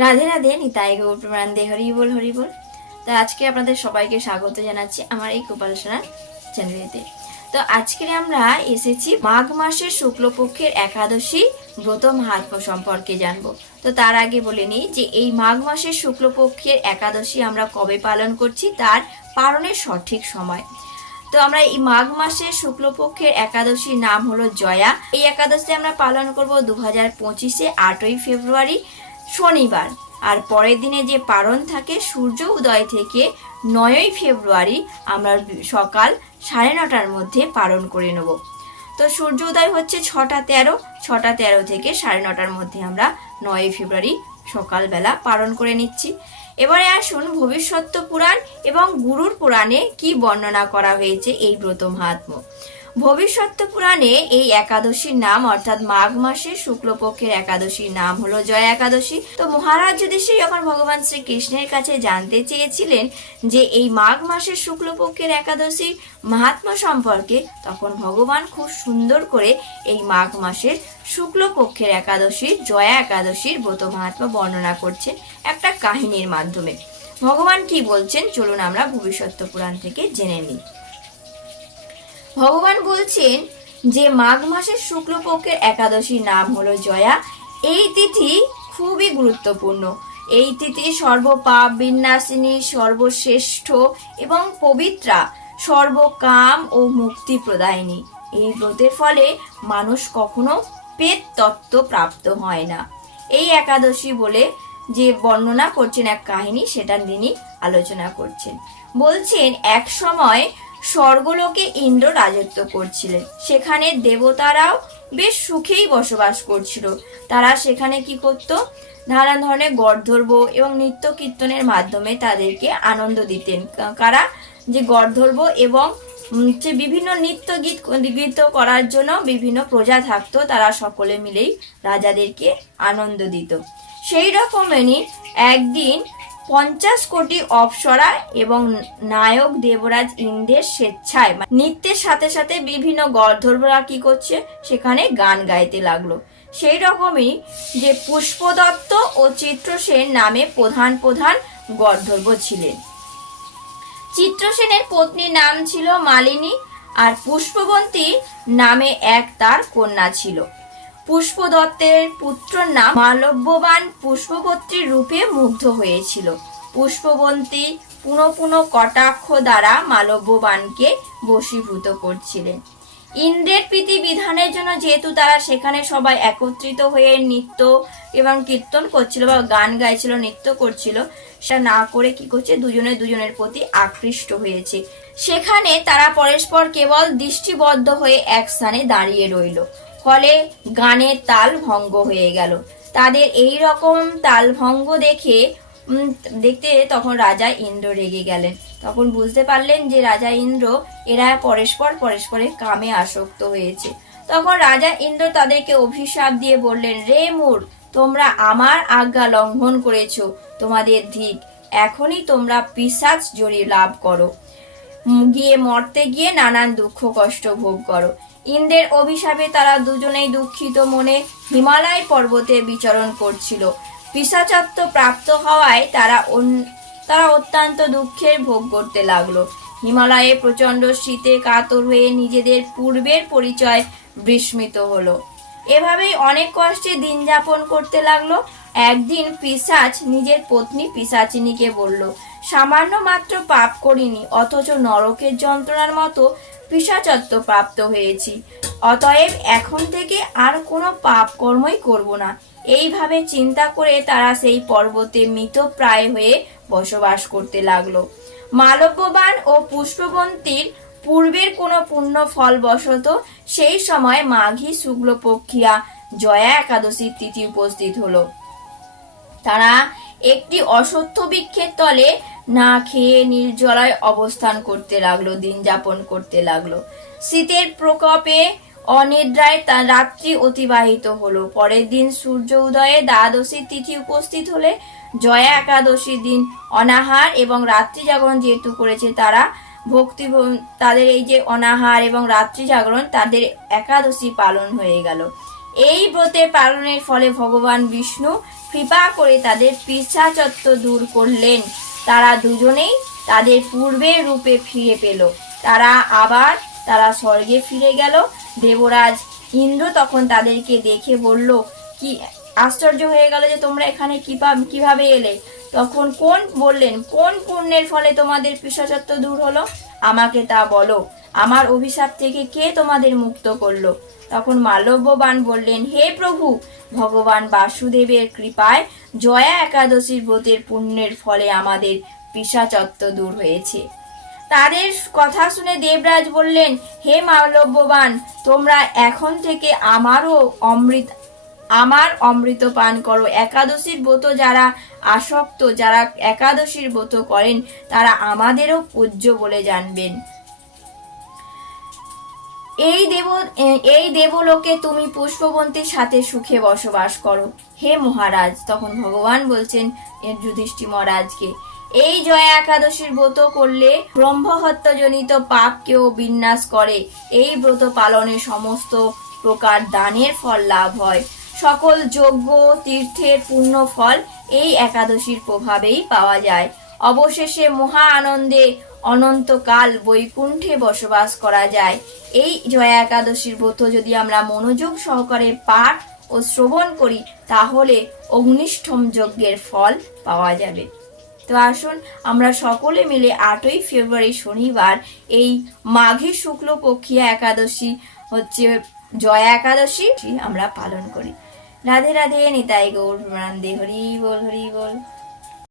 রাধে রাধে, নিতাই গৌর প্রেমানন্দে, হরি বল হরি বল। তো আজকে আপনাদের সবাইকে স্বাগত জানাচ্ছি আমার এই গোপালসোনার চ্যানেলেতে। তো আজকে আমরা এসেছি মাঘ মাসের শুক্লপক্ষের একাদশী ব্রত মাহাত্ম্য সম্পর্কে জানবো। তো তার আগে বলে নিই যে এই মাঘ মাসের শুক্লপক্ষের একাদশী আমরা কবে পালন করছি, তার পালনের সঠিক সময়। তো আমরা এই মাঘ মাসের শুক্লপক্ষের একাদশীর নাম হলো জয়া। এই একাদশী আমরা পালন করব 2025-এ 8ই ফেব্রুয়ারি শনিবার। আর পরের দিনে যে পালন থাকে সূর্য উদয় থেকে 9ই ফেব্রুয়ারি আমরা সকাল 9:30টার মধ্যে পালন করে নেব। তো সূর্য উদয় হচ্ছে 6:13 থেকে 9:30টার মধ্যে আমরা 9ই ফেব্রুয়ারি সকালবেলা পালন করে নিচ্ছি। এবারে আসুন ভবিষ্যৎ পুরাণ এবং গুরুর পুরাণে কি বর্ণনা করা হয়েছে এই ব্রত মাহাত্ম্য। ভবিষ্যৎ পুরাণে এই একাদশীর নাম অর্থাৎ মাঘ মাসের শুক্লপক্ষের একাদশীর নাম হলো জয়া একাদশী। তো মহারাজ যুধিষ্ঠির যখন ভগবান শ্রীকৃষ্ণের কাছে জানতে চেয়েছিলেন যে এই মাঘ মাসের শুক্লপক্ষের একাদশীর মাহাত্ম্য সম্পর্কে, তখন ভগবান খুব সুন্দর করে এই মাঘ মাসের শুক্লপক্ষের একাদশীর জয়া একাদশীর ব্রত মাহাত্ম্য বর্ণনা করছেন একটা কাহিনীর মাধ্যমে। ভগবান কি বলছেন চলুন আমরা ভবিষ্যৎ পুরাণ থেকে জেনে নিই। ভগবান বলছেন যে মাঘ মাসের শুক্লপক্ষের একাদশীর নাম হলো জয়া। এই তিথি খুবই গুরুত্বপূর্ণ। এই তিথি সর্বপাপ বিনাশিনী, সর্বশ্রেষ্ঠ এবং পবিত্রা, সর্বকাম ও মুক্তি প্রদায়িনী। এই ব্রতের ফলে মানুষ কখনো পেট তত্ত্ব প্রাপ্ত হয় না। এই একাদশী বলে যে বর্ণনা করছেন এক কাহিনী, সেটা তিনি আলোচনা করছেন। বলছেন এক সময় স্বর্গলোকে ইন্দ্র রাজত্ব করছিলেন। সেখানে দেবতারাও বেশ সুখেই বসবাস করছিল। তারা সেখানে কি করত, নানা ধরনের গর্ধর্ব এবং নৃত্য কীর্তনের মাধ্যমে তাদেরকে আনন্দ দিতেন। কারা, যে গর্ধর্ব এবং বিভিন্ন নৃত্য গীত করার জন্য বিভিন্ন প্রজা থাকতো, তারা সকলে মিলেই রাজাদেরকে আনন্দ দিত। সেই রকমেরই একদিন 50 কোটি অপ্সরা এবং নায়ক দেবরাজ ইন্দ্রের স্বেচ্ছায় নৃত্যের সাথে সাথে বিভিন্ন গর্ধর্বরা কি করছে, সেখানে গান গাইতে লাগলো। সেই রকমই যে পুষ্পদত্ত ও চিত্রসেন নামে প্রধান প্রধান গর্ধর্ব ছিলেন। চিত্রসেনের পত্নীর নাম ছিল মালিনী, আর পুষ্পবন্তী নামে এক তার কন্যা ছিল। পুষ্পদত্তের পুত্রর নাম মালব্যবান পুষ্পবতীর রূপে মুগ্ধ হয়েছিল। পুষ্পবন্তী পুনঃ পুনঃ কটাক্ষ দ্বারা মালব্যবানকে বশীভূত করছিলেন। ইন্দ্রের প্রীতি বিধানের জন্য যেহেতু তারা সেখানে সবাই একত্রিত হয়ে নৃত্য এবং কীর্তন করছিল বা গান গাইছিল, নৃত্য করছিল, সেটা না করে কি করছে, দুজনের প্রতি আকৃষ্ট হয়েছে। সেখানে তারা পরস্পর কেবল দৃষ্টিবদ্ধ হয়ে এক স্থানে দাঁড়িয়ে রইল। ফলে গানের তাল ভঙ্গ হয়ে গেল। তাদের এই রকম তাল ভঙ্গ দেখতে তখন রাজা ইন্দ্র রেগে গেলেন। তখন বুঝতে পারলেন যে রাজা ইন্দ্র এরা পরস্পরের কামে আসক্ত হয়েছে। তখন রাজা ইন্দ্র তাদেরকে অভিশাপ দিয়ে বললেন, রে মূঢ়, তোমরা আমার আজ্ঞা লঙ্ঘন করেছো, তোমাদের ধিক, এখনই তোমরা পিশাচ জড়ি লাভ করো, গিয়ে মরতে গিয়ে নানান দুঃখ কষ্ট ভোগ করো। ইন্দ্রের অভিশাপে তারা দুজনেই দুঃখিত মনে হিমালয় পর্বতে বিচরণ করছিল। পিশাচত্ব প্রাপ্ত হওয়ায় তারা অত্যন্ত দুঃখের ভোগ করতে লাগলো। হিমালয়ে প্রচন্ড শীতে কাতর হয়ে নিজেদের পূর্বের পরিচয় বিস্মৃত হলো। এভাবেই অনেক কষ্টে দিন যাপন করতে লাগলো। একদিন পিশাচ নিজের পত্নী পিশাচিনীকে বলল, সামান্য মাত্র পাপ করিনি, অথচ নরকের যন্ত্রণার মতো পিশাচত্ব প্রাপ্ত হয়েছি। অতএব এখন থেকে আর কোনো পাপ কর্মই করব না। এইভাবে চিন্তা করে তারা সেই পর্বতে মৃতপ্রায় হয়ে বসবাস করতে লাগলো। মালব্যবান ও পুষ্পবন্তীর পূর্বের কোনো পুণ্য ফলবশত সেই সময় মাঘী শুক্লপক্ষিয়া জয়া একাদশীর তিথি উপস্থিত হলো। তারা একটি অশ্বত্থ বৃক্ষের তলে না খেয়ে নির্জলায় অবস্থান করতে লাগলো, দিন যাপন করতে লাগলো। শীতের প্রকোপে অনিদ্রায় তার রাত্রি অতিবাহিত হলো। পরের দিন সূর্য উদয়ে দ্বাদশী তিথি উপস্থিত হলে জয়া একাদশীর দিন অনাহার এবং রাত্রি জাগরণ যেহেতু করেছে তারা, তাদের এই যে অনাহার এবং রাত্রি জাগরণ, তাদের একাদশী পালন হয়ে গেল। এই ব্রতের পালনের ফলে ভগবান বিষ্ণু কৃপা করে তাদের পিশাচত্ব দূর করলেন। তারা দুজনেই তাদের পূর্বের রূপে ফিরে পেল। তারা স্বর্গে ফিরে গেল। দেবরাজ ইন্দ্র তখন তাদেরকে দেখে বলল, কি আশ্চর্য হয়ে গেল যে তোমরা এখানে কিভাবে এলে? তখন বললেন, কোন পুণ্যের ফলে তোমাদের পিশাচত্ব দূর হলো? আমাকে তা বলো। আমার অভিশাপ থেকে কে তোমাদের মুক্ত করলো? তখন মাল্যবান বললেন, হে প্রভু, ভগবান বাসুদেবের কৃপায় জয়া একাদশীর ব্রতের পুণ্যের ফলে আমাদের পিশাচত্ব দূর হয়েছে। তাদের কথা শুনে দেবরাজ বললেন, হে মাল্যবান, তোমরা এখন থেকে আমার অমৃত পান করো। একাদশীর ব্রত যারা আসক্ত, যারা একাদশীর ব্রত করেন, তারা আমাদেরও পূজ্য বলে জানবেন। এই দেবলোকে তুমি পুষ্পবন্তীর সাথে সুখে বসবাস করো হে মহারাজ। তখন ভগবান বলছেন যুধিষ্ঠির মহারাজকে, এই জয়া একাদশীর ব্রত করলে ব্রহ্মহত্যজনিত পাপকেও বিনাশ করে। এই ব্রত পালনে সমস্ত প্রকার দানের ফল লাভ হয়। সকল যজ্ঞ তীর্থের পুণ্য ফল এই একাদশীর প্রভাবেই পাওয়া যায়। অবশেষে মহা আনন্দে অনন্তকাল বৈকুণ্ঠে বসবাস করা যায়। এই জয়া একাদশীর ব্রত যদি আমরা মনোযোগ সহকারে পাঠ ও শ্রবণ করি, তাহলে অগ্নিষ্ঠম যজ্ঞের ফল পাওয়া যাবে। তো আসুন আমরা সকলে মিলে 8ই ফেব্রুয়ারি শনিবার এই মাঘী শুক্লপক্ষিয়া একাদশী হচ্ছে জয়া একাদশী আমরা পালন করি। রাধে রাধে, নিতাই গৌর প্রেমানন্দে, হরি বল হরি বল।